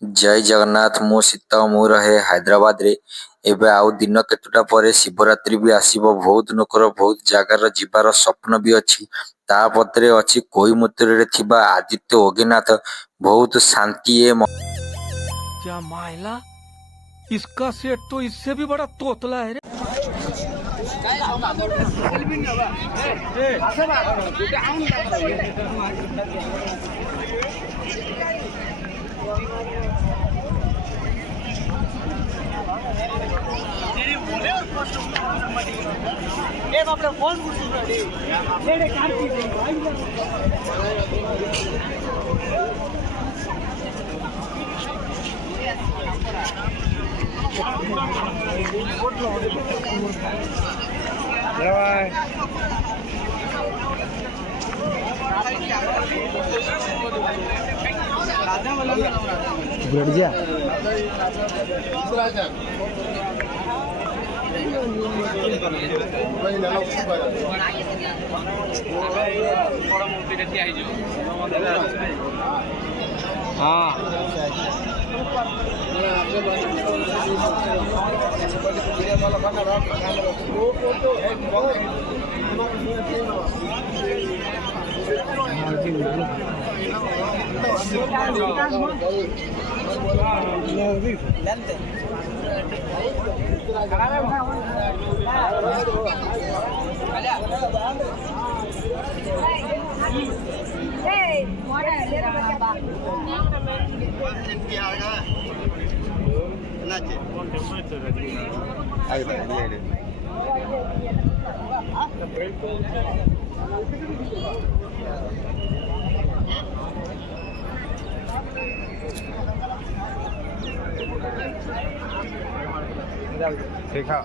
जय जगन्नाथ मु सीता मु रहे हैदराबाद रे एबे आउ दिन केतुटा परे शिवरात्रि भी आसीबो बहुत लोकर बहुत जगार जीवार स्वप्न भी अछि तापत्रे अछि कोईमुत्र रे थिबा आदित्य ओगीनाथ बहुत शांति ए क्या मायला इसका सेट तो इससे भी बड़ा तोतला है रे। ठीक है।